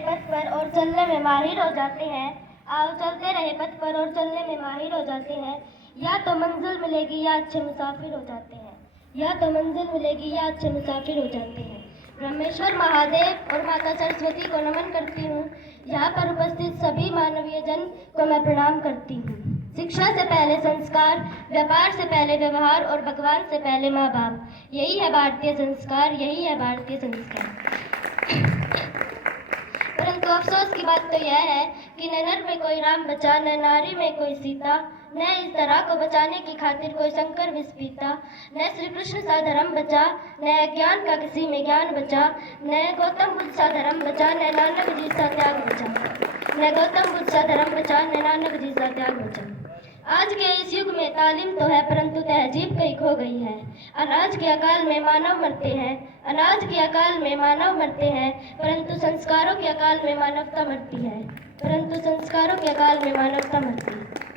पथ पर और चलने में माहिर हो जाते हैं। आओ चलते रहे पथ पर और चलने में माहिर हो जाते हैं। या तो मंजिल मिलेगी या अच्छे मुसाफिर हो जाते हैं। या तो मंजिल मिलेगी या अच्छे मुसाफिर हो जाते हैं। ब्रह्मेश्वर महादेव और माता सरस्वती को नमन करती हूँ। यहाँ पर उपस्थित सभी मानवीय जन को मैं प्रणाम करती हूँ। शिक्षा से पहले संस्कार, व्यापार से पहले व्यवहार और भगवान से पहले माँ बाप। यही है भारतीय संस्कार, यही है भारतीय संस्कार। परंतु अफसोस की बात तो यह है कि न नर में कोई राम बचा, न नारी में कोई सीता, न इस तरह को बचाने की खातिर कोई शंकर विष पीता, न श्री कृष्ण सा धर्म बचा, न अज्ञान का किसी में ज्ञान बचा, न गौतम बुद्ध सा धर्म बचा, न नानक जी सा त्याग बचा, न गौतम बुद्ध सा धर्म बचा, न नानक जी सा त्याग बचा। आज के इस युग में तालीम तो है परंतु तहजीब कहीं खो गई है। अनाज के अकाल में मानव मरते हैं, अनाज के अकाल में मानव मरते हैं, परंतु संस्कारों के अकाल में मानवता मरती है, परंतु संस्कारों के अकाल में मानवता मरती है।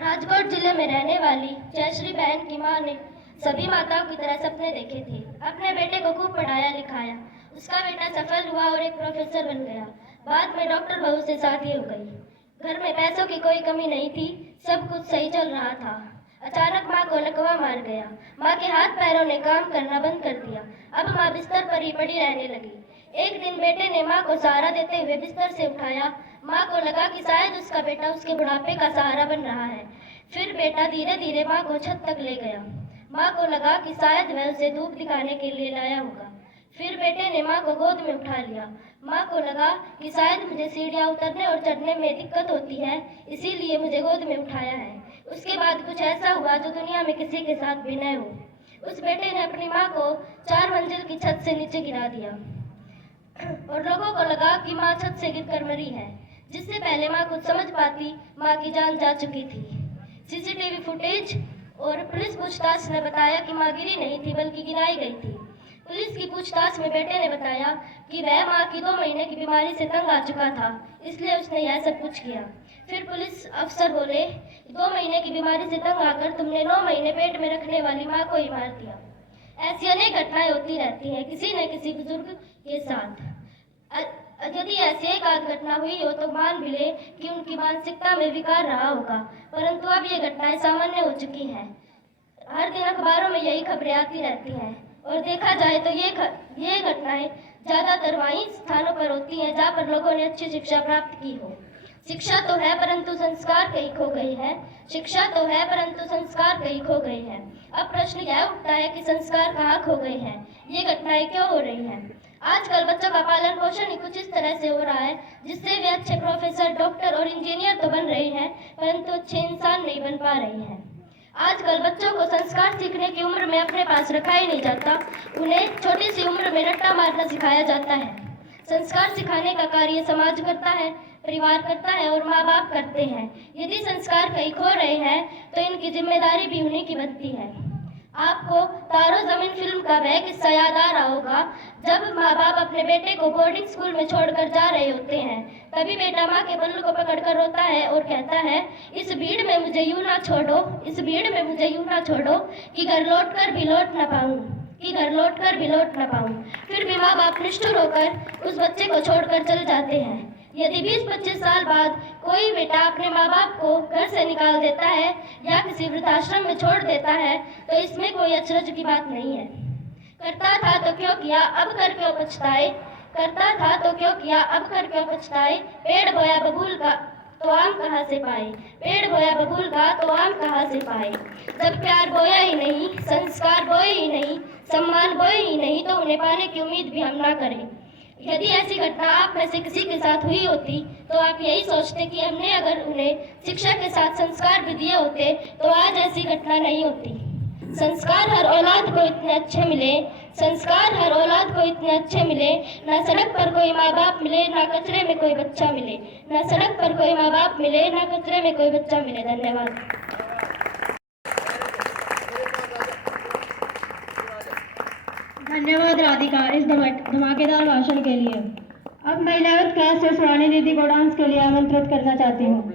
राजकोट जिले में रहने वाली जयश्री बहन की मां ने सभी माताओं की तरह सपने देखे थे। अपने बेटे को खूब पढ़ाया लिखाया, उसका बेटा सफल हुआ और एक प्रोफेसर बन गया। बाद में डॉक्टर बहू से शादी हो गई। घर में पैसों की कोई कमी नहीं थी, सब कुछ सही चल रहा था। अचानक माँ को लकवा मार गया। माँ के हाथ पैरों ने काम करना बंद कर दिया। अब माँ बिस्तर पर ही पड़ी रहने लगी। एक दिन बेटे ने माँ को सहारा देते हुए बिस्तर से उठाया। माँ को लगा कि शायद उसका बेटा उसके बुढ़ापे का सहारा बन रहा है। फिर बेटा धीरे धीरे माँ को छत तक ले गया। माँ को लगा कि शायद वह उसे धूप दिखाने के लिए लाया होगा। फिर बेटे ने माँ को गोद में उठा लिया। माँ को लगा कि शायद मुझे सीढ़ियाँ उतरने और चढ़ने में दिक्कत होती है, इसीलिए मुझे गोद में उठाया है। उसके बाद कुछ ऐसा हुआ जो दुनिया में किसी के साथ भी न हो। उस बेटे ने अपनी माँ को 4 मंजिल की छत से नीचे गिरा दिया और लोगों को लगा कि माँ छत से गिरकर मरी है। जिससे पहले माँ कुछ समझ पाती, माँ की जान जा चुकी थी। सीसीटीवी फुटेज और पुलिस पूछताछ ने बताया कि माँ गिरी नहीं थी बल्कि गिराई गई थी। पुलिस की पूछताछ में बेटे ने बताया कि वह माँ की 2 महीने की बीमारी से तंग आ चुका था, इसलिए उसने यह सब कुछ किया। फिर पुलिस अफसर बोले, 2 महीने की बीमारी से तंग आकर तुमने 9 महीने पेट में रखने वाली माँ को ही मार दिया। ऐसी अनेक घटनाएं होती रहती हैं किसी न किसी बुजुर्ग के साथ। यदि ऐसी एक आध घटना हुई हो तो मान भी ले कि उनकी मानसिकता में विकार रहा होगा, परंतु अब ये घटनाएं सामान्य हो चुकी हैं। हर दिन अखबारों में यही खबरें आती रहती हैं और देखा जाए तो ये घटनाएं ज़्यादातर वहीं स्थानों पर होती हैं जहाँ पर लोगों ने अच्छी शिक्षा प्राप्त की हो। शिक्षा तो है परंतु संस्कार कहीं खो गई है। शिक्षा तो है परंतु संस्कार कहीं खो गई है। अब प्रश्न यह उठता है कि संस्कार कहाँ खो गए हैं, ये घटनाएं क्यों हो रही हैं। आजकल बच्चों का पालन पोषण ही कुछ इस तरह से हो रहा है जिससे वे अच्छे प्रोफेसर, डॉक्टर और इंजीनियर तो बन रहे हैं परंतु अच्छे इंसान नहीं बन पा रहे हैं। आजकल बच्चों को संस्कार सीखने की उम्र में अपने पास रखा ही नहीं जाता, उन्हें छोटी सी उम्र में रट्टा मारना सिखाया जाता है। संस्कार सिखाने का कार्य समाज करता है, परिवार करता है और माँ बाप करते हैं। यदि संस्कार कहीं खो रहे हैं तो इनकी जिम्मेदारी भी उन्हीं की बनती है। आपको तारो जमीन फिल्म का वह किस्सा याद आ रहा होगा जब माँ बाप अपने बेटे को बोर्डिंग स्कूल में छोड़कर जा रहे होते हैं। तभी बेटा माँ के बल्लू को पकड़कर रोता है और कहता है, इस भीड़ में मुझे यूं ना छोड़ो, इस भीड़ में मुझे यूं ना छोड़ो कि घर लौट कर भी लौट ना पाऊं, कि घर लौट कर भी लौट ना पाऊं। फिर भी माँ बाप निष्ठुर होकर उस बच्चे को छोड़कर चले जाते हैं। यदि 20-25 साल बाद कोई बेटा अपने माँ बाप को घर से निकाल देता है या किसी वृद्धाश्रम में छोड़ देता है तो इसमें कोई अचरज की बात नहीं है। करता था तो क्यों किया, अब कर क्यों पछताए, करता था तो क्यों किया, अब कर क्यों पछताए। पेड़ बोया बबूल का तो आम कहाँ से पाए, पेड़ बोया बबूल का तो आम कहाँ से पाए। जब प्यार बोया ही नहीं, संस्कार बोए ही नहीं, सम्मान बोए ही नहीं तो उन्हें पाने की उम्मीद भी हम ना करें। यदि ऐसी घटना आप में से किसी के साथ हुई होती तो आप यही सोचते कि हमने अगर उन्हें शिक्षा के साथ संस्कार भी दिए होते तो आज ऐसी घटना नहीं होती। संस्कार हर औलाद को इतने अच्छे मिले, संस्कार हर औलाद को इतने अच्छे मिले, ना सड़क पर कोई माँ बाप मिले, ना कचरे में कोई बच्चा मिले, ना सड़क पर कोई माँ बाप मिले, ना कचरे में कोई बच्चा मिले। धन्यवाद। धन्यवाद राधिका इस धमाकेदार भाषण के लिए। अब मैं 11th क्लास से स्वानी दीदी को डांस के लिए आमंत्रित करना चाहती हूँ।